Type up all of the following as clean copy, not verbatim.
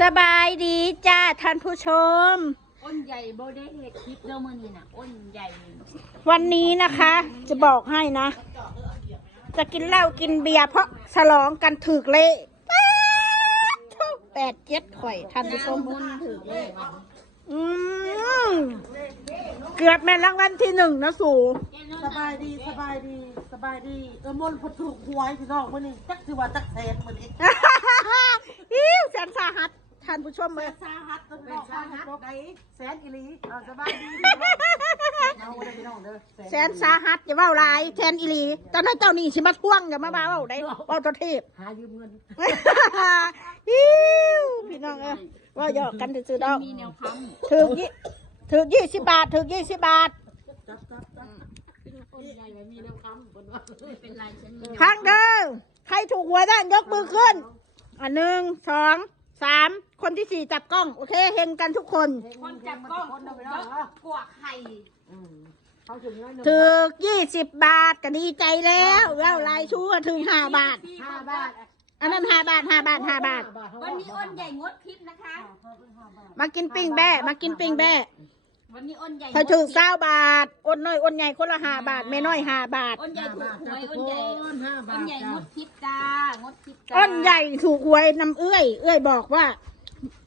สบายดีจ้าท่านผู้ชมอ้นใหญ่โบได้เห็ดคลิปเด้อมื้อนี้น่ะอ้นใหญ่ วันนี้นะคะจะบอกให้นะ จะกินเหล้ากินเบียร์เพราะฉลองกันถึกเละ8-7ข่อยท่านผู้ชม บุญถือเลข เกือบแม่นรางวัลที่1นะสู่ สบายดีมนต์พอถูกหวยพี่น้องมื้อนี้จักสิว่าจักแสนมื้อนี้ แสนสาหัสท่านผู้ชมเลย สาหัสพี่น้องสาหัสไดแสนอีหลีสบายดีเอาเด้อพี่น้องเด้อ แสนสาหัสอย่าเว้าหลายแทนอีหลีตอนนั้นเจ้านี่สิมาท่วงอย่ามาเว้าได้เว้าตัวเทพ หายืมเงิน พี่น้องว่าหยอกกันซื่อๆดอก มีแนวค ถึก20 บาทถึก20 บาท จับ ำอ้นใหญ่ไว้มีแนวคำบนว่าไม่เป็นไรฉันมี ทางเดิมใครถูกหวยด้านยกมือขึ้น1 2 3คนที่4จับกล้องโอเคเฮงกันทุกคน คนจับกล้องถูกเยอะกว่าไข่ เขาถึงน้อยนึง ถึก20 บาทก็ดีใจแล้วแล้วรายชูถึง5 บาท 5 บาท อันนั้น5 บาท5 บาท5 บาท วันนี้อ้นใหญ่งดคลิปนะคะ มากินปิ้งแบ้มากินปิ้งแบ้ วันนี้อ้นใหญ่ ถ้าถึก20 บาทอ้นน้อยอ้นใหญ่คนละ5 บาทแม่น้อย5 บาท อ้นใหญ่ถูกหวยอ้นใหญ่ 5 บา อ้ ท นใหญ่งดคลิปจ้างดคลิปจ้า อ้นใหญ่ถูกหวยน้ำเอื้อยบอกว่า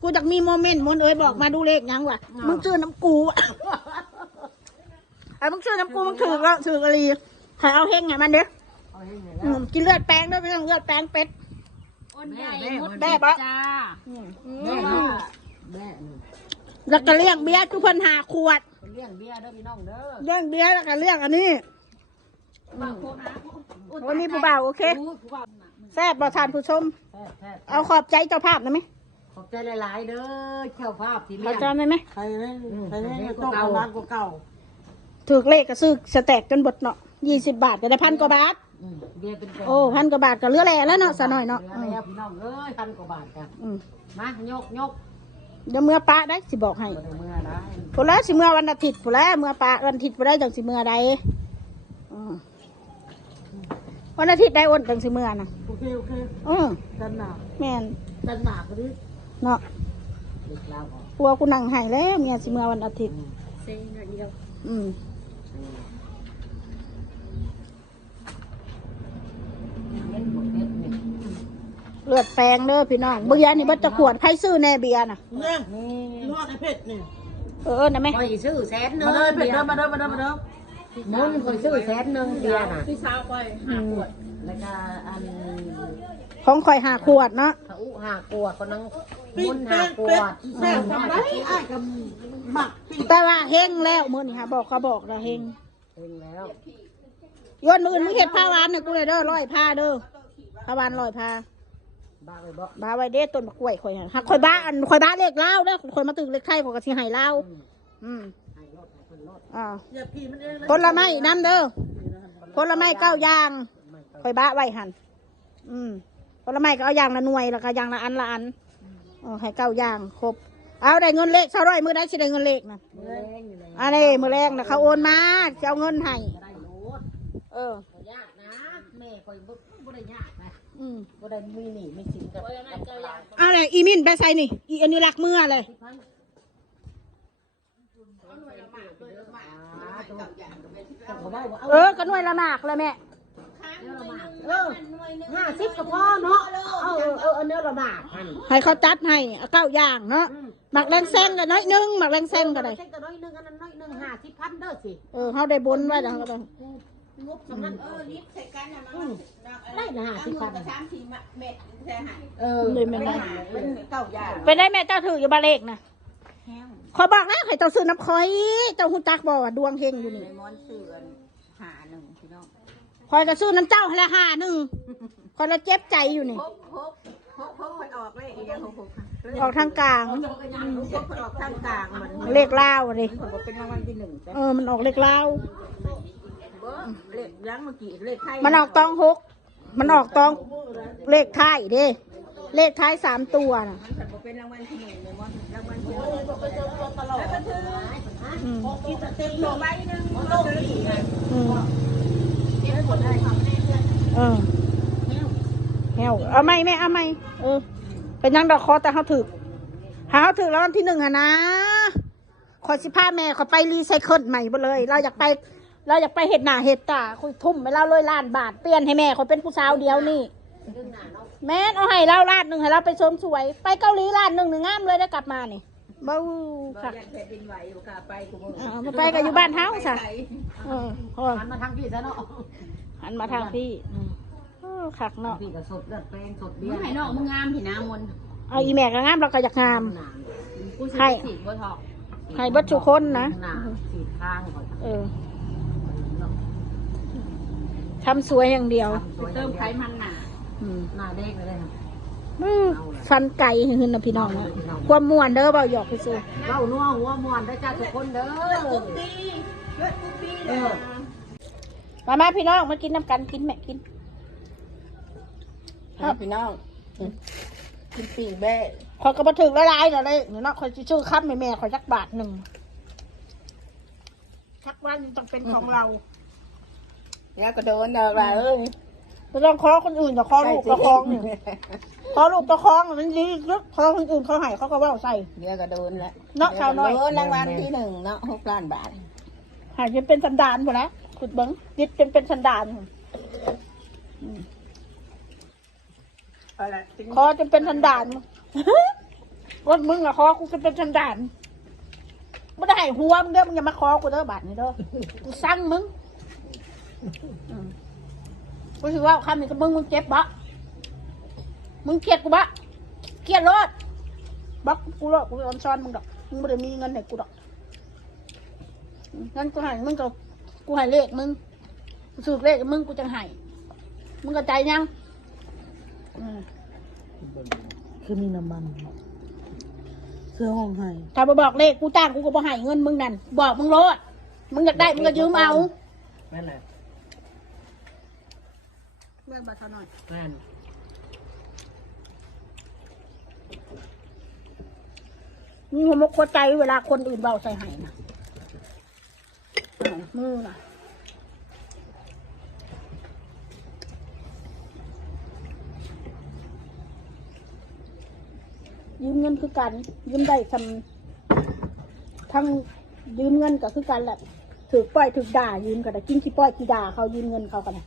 กูจะมีโมเมนต์มนเอ้ยบอกมาดูเลขยังวะมึงซื้อน้ำกูอะไอ้มึงซื้อน้ำกูมึงถือแล้วถือกะลีใครเอาเฮงไงมันเด้อ เอาให้ไง กินเลือดแป้งด้วยไม่ต้องเลือดแป้งเป็ด อ้นใหญ่งด แม่ คลิป ปะ จ้า แม่แม่ แล้วก็เลี้ยงเบียร์ทุกคน5 ขวด เลี้ยงเบี้ยเด้อพี่น้องเด้อ เลี้ยงเบียร์แล้วก็เลี้ยงอันนี้ บ่าวโคนะ วันนี้ผู้บ่าวโอเคแซ่บบ่ทานผู้ชม แท้ เอาขอบใจเจ้าภาพนะไหม ขอบใจหลายๆเด้อเจ้าภาพที่ ข เลี้ อย บ ง ใจไหม ใครเนี่ยต้องเอาร้านเก่า ถือเลขก็ซื้อสแต็กจนบดเนาะ20 บาทก็ได้1,000 กว่าบาท เบี้ยเป็น โอ้1,000 กว่าบาทก็เหลือแหล่แล้วเนาะสะหน่อยเนาะ แล้วพี่น้องเอ้ย1,000 กว่าบาทกันมายก เดี๋ยวเมื่อป้าได้สิบอกให้ บ่ได้เมื่อนะ ผู้แล้วสิเมื่อวันอาทิตย์ผู้แล้วเมื่อป้าวันอาทิตย์ผู้แล้วจังสิเมื่อใดวันอาทิตย์ได้อ้นจังสิเมื่อน่ะ โอเคดันหนา แม่น ก็ดิ เนาะ เด็กลาว กลัวกูนั่งให้แล้วเมียสิเมื่อวันอาทิตย์ เซ็งหน่อยเดียว เล่นบทเล่นนี่ เลือดแปลงเด้อพี่น้องเบียร์นี่เบัดจะขวดไผซื้อแน่เบียร์น่ะ เนี่ยทอดไอ้เผ็ดนี่ นะแม่ คอยซื้อ100,000นึงมาเด้อมุนคอยซื้อ100,000เดียวน่ะ พี่สาวไปหาขวด แล้วก็อัน ของข่อย5 ขวดเนาะ เขา5 ขวดคนนั้นมุน5 ขวดแซ่บทำได้อ้ายกับหมักปิ้ง แต่ว่าเฮงแล้วมื้อนี้ค่ะบอกเขาบอกแล้วเฮง เองแล้ว ย้อนมื้ออื่นมึงเฮ็ดผ้าวานน่ะกูเลยเด้อ100ผ้าเด้อผ้าวาน100ผ้า บ้าไปบ่ บ้าไว้เด้ต้นมะกล้วยข่อยหั่นหักข่อยบ้าเลขลาวเด้อข่อยมาตึกเลขไทยข่อยก็สิให้ลาวให้รถให้คนรถ อย่า พี่มันเอง ผลไม้น้ำเด้อผลไม้9 อย่างข่อยบ้าไว้หั่นผลไม้ก็เอาอย่างละหน่วยแล้วก็อย่างละอันให้9 อย่างครบเอาได้เงินเลข200มื้อใดสิได้เงินเลขน่ะ แรงอยู่เลย อันนี้มื้อแรงน่ะเขาโอนมาสิเอาเงินให้ ได้โลด ยากนะแม่คอยบ่ได้ยากนะบ่ได้มีหนี้ไม่สินกับ เอาเลยอีมินไปใส่นี่อีอนุรักษ์เมื่อเลย ก็หน่วยละหมากเลยแม่50ก็พอเนาะเอาเนื้อละหมาด ให้เขาจัดให้9 อย่างเนาะหมักแรงแซงกันน้อยนึงหมักแรงแซงกันเลย เส้นก็น้อยนึงอันนั้นน้อยนึง50,000เด้อสิ เขาได้บนไว้แล้วเขาได้ งบสำนั้น ลิฟต์ใส่กันนะมัน ได้นะ50,000 3-4 เม็ดใส่หาย เลยแม่ เป็น9อย่าง ไปได้แม่เจ้าถืออยู่บาเลขนะขอบอกนะให้เจ้าซื้อน้ำคอยเจ้าหุ่นจักบอกว่าดวงเฮงอยู่นี่ มอนเสือนหาหนึ่งพี่น้อง คอยจะซื้อน้ำเจ้าให้ละ51คอยละเจ็บใจอยู่นี่ พกมันออกเลยอีกอย่าง6 ออกทางกลาง พกมันออกทางกลางมัน เลขลาวเลย เป็นรางวัลที่1 มันออกเลขลาว เลขยังเมื่อกี้เลขไทย มันออกตอง6มันออกตองเลขท้ายเด้เลขท้าย3 ตัวน่ะ มันเป็นรางวัลที่1เลยมันรางวัลที่แล้วก็ถือกินเต็มตัวใบนึงโลกนี้แฮวเอาไหมแม่เอาไหมเป็นยังดอกคอแต่เขาถือ หาถึงแล้ววันที่ 1อะนะขอสิพาแม่ขอไปรีไซเคิลใหม่ไปเลยเราอยากไปเห็ดหน้าเห็ดตาคุยทุ่มไปแล้วเลยล้านบาทเปลี่ยนให้แม่ขอเป็นผู้สาวเดียวนี่แม่เอาให้เราล้านหนึ่งให้เราไปเสริมสวยไปเกาหลีล้านหนึ่งงามเลยได้กลับมานี่บ้าค่ะ ยันแผ่นดินไหวอยู่ค่ะไปกู มาไปกันอยู่บ้านเฮาซะหันมาทางพี่ซะเนาะ หันมาทางพี่ขักเนาะ พี่ก็สดเลือดแป้งสดเบีย มึง ร์ ให้นอกมึงงามที่น้ำมน เอาอีแม่ก็งามเราก็อยากงาม กูซื้อสีบัวทอง ให้เบัดทุกคนนะ สีข้างก่อน ทำสวยอย่างเดียว เติมไขมันหนา หน้าเด็กเลย ฟันไก่หืนนะพี่น้องนะความม่วนเด้อเบาหยอกพี่ซื้อ เล่านัวหัวมวนได้จ้าทุกคนเด้อ ปุ๊บปีเลือดปุ๊บปีเลย มาพี่น้องมากินน้ำกันกินแม่กิน พี่น้องกินปีกแบ่ คอยกระปถึกละลายหน่อยเลยเนาะคอยชื่อคับแม่คอยจักบาทหนึ่งชักวันต้องเป็นของเรา เนี่ยก็โดนดอกละเอ้ย ไม่ต้องขอคนอื่นแต่ขอลูกตะคองเนี่ยขอลูกตะคองมันดีลึกขอคนอื่นเขาให้เขาก็ว่าใส่ เนี่ยก็โดนแล้ว เนาะชาวน้อย โดนรางวัลที่1เนาะ6 ล้านบาท หายจนเป็นสันดานหมดแล้วขุดเบิ้งยึดเป็นสันดานคอจนเป็นสันดานวันมึงอะคอกูจะเป็นสันดานไม่ได้หัวมึงเด้อมึงอย่ามาคอกูเด้อบาทนี่เด้อกูสั่งมึงกูถือว่าคำนี้กับมึงเจ็บปะมึงเกลียดกูปะเกลียดรถบักกูรถกูออนซ้อนมึงดอกมึงไม่ได้มีเงินให้กูดอกงั้นกูให้มึงก็กูให้เลขมึงกูสูบเลขมึงกูจะให้มึงก็ใจยัง คือมีน้ำมันเสื้อห้องให้ ถ้ามาบอกเลขกูจ้างกูก็บ่ให้เงินมึงนั่นบอกมึงโลดมึงอยากได้มึงก็ยืมเอา แม่นแหละ เรื่องบัตรหน่อย แม่น มีหัวมกหัวใจเวลาคนอื่นเบาใส่ให้นะมือน่ะยืมเงินคือกันยืมได้ทั้งยืมเงินก็คือกันแหละถือป้อยถือด่ายืมกันแต่กินขี้ป้อยขี้ด่าเขายืมเงินเขากันนะ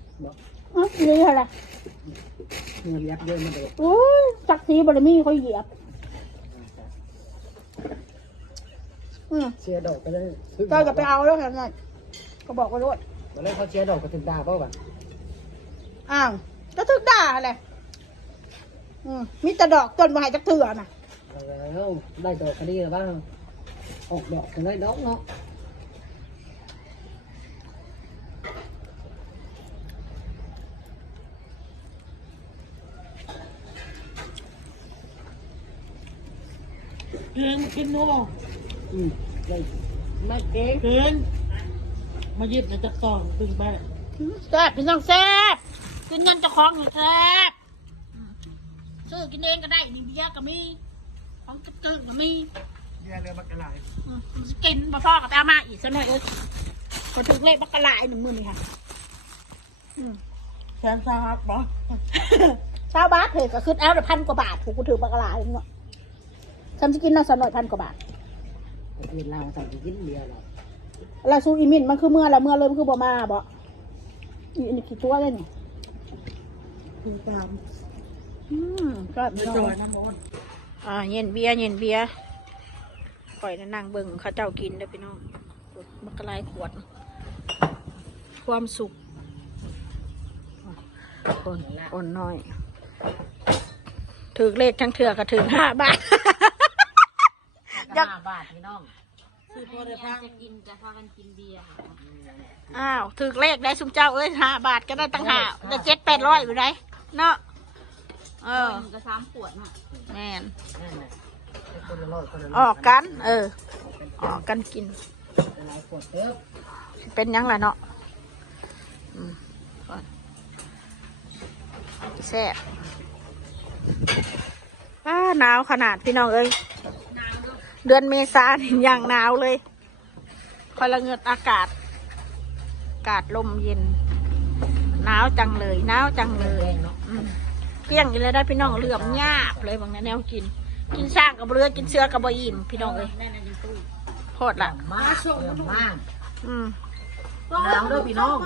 นี่อะไร เงินยักเยินมาเด็ก โอ้ยจักสีบารมีเขาเหยียบ เชียร์ดอกก็ได้ ก็จะไปเอาแล้วแค่นั้นก็บอกว่าโลด ตอนแรกเขาเชียร์ดอกก็ถึงด่าเปล่าก่อน อ้าวก็ถึกด่าแหละมีแต่ดอกต้นมาให้จักเถื่อน่ะ แล้วได้ดอกก็ดีหรือบ้างออกดอกก็ได้ดอกเนาะเก่งกินนัวไม่เก่งเก่งมายึดในจักรกองตึงไป แซ่บพี่น้องแซ่บกินเงินเจ้าของแซ่บซื้อกินเองก็ได้นี่เบียร์ก็มีของตึกๆก็มี เรือเรือบักกะไหล กินมาพ่อกับไปเอามาอีกสักหน่อยเลยพอถึงเลขบักกะลายหนึ่งมือนี่ค่ะ แซมซ่าครับบอส เช้าบาทเถอะก็ขึ้นเอาแต่1,000 กว่าบาทถูกกูถือบักกะลายเนาะฉันจะกินน่าสักหน่อย1,000 กว่าบาท เวลาสั่งกินเบียร์เรา แล้วซูอีมินมันคือเมื่อละเมื่อเลยมันคือบ่มาบ่อันนี้กี่ตัวเลยเนี่ย คือตาม ก็ ไม่จอยน้ำร้อน เย็นเบียร์ปล่อยนั่งเบิ่งข้าเจ้ากินเด้อพี่น้องบักกะลายขวด ความสุขคนน้อยถือเลขทั้งเถื่อก็ถือ5 บาท 5 บาทพี่น้องคือพอได้พัก จะกินจะพากันกินเบียร์ อ้าวถือเลขได้สุมเจ้า5 บาทก็ได้ตั้ง5ได้700-800อยู่ไหนเนาะก็3 ขวดน่ะ แม่น นั่นแหละคนละร้อยคนละ ออกกันออกกันกิน หลายขวดเด้อ เป็นยังล่ะเนาะแซ่บหนาวขนาดพี่น้องเอ้ยเดือนเมษาอย่างหนาวเลยคอยละเงิดอากาศลมเย็นหนาวจังเลยเกลี้ยงอยู่เลยได้พี่น้องเหลื่อมหยาบเลยบางแนวกิน กินสร้างกับเรือกินเสือกับบ่อิ่มพี่น้องเอ้ยโพดละ มากเรื่องมาก อืม น้ำเด้อพี่น้อง